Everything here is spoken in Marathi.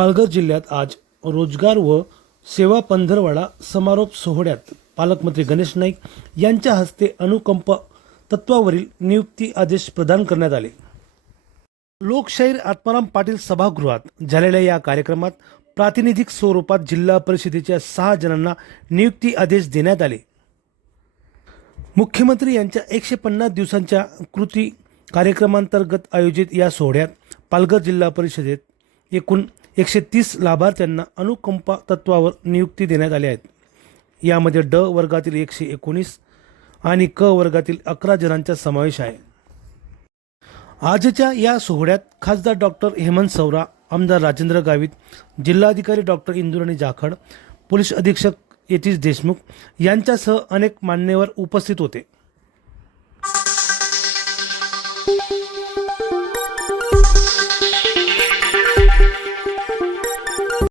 पालघर जिल्ह्यात आज रोजगार व सेवा पंधरवडा समारोप सोहळ्यात पालकमंत्री गणेश नाईक यांच्या हस्ते अनुकंप तत्वावरील नियुक्ती आदेश प्रदान करण्यात आले। लोकशाहीर आत्माराम पाटील सभागृहात झालेल्या या कार्यक्रमात प्रातिनिधिक स्वरूपात जिल्हा परिषदेच्या 6 जणांना नियुक्ती आदेश देण्यात आले। मुख्यमंत्री यांच्या 150 दिवसांच्या कृती कार्यक्रमांतर्गत आयोजित या सोहळ्यात पालघर जिल्हा परिषदेत एकूण 130 लाभार्थ्यांना अनुकंपा तत्वावर नियुक्ती देण्यात आल्या आहेत। यामध्ये ड वर्गातील 119 आणि क वर्गातील 11 जणांचा समावेश आहे। आजच्या या सोहळ्यात खासदार डॉक्टर हेमंत सवरा, आमदार राजेंद्र गावित, जिल्हाधिकारी डॉक्टर इंदुराणी जाखड, पोलीस अधीक्षक यतीश देशमुख यांच्यासह अनेक मान्यवर उपस्थित होते।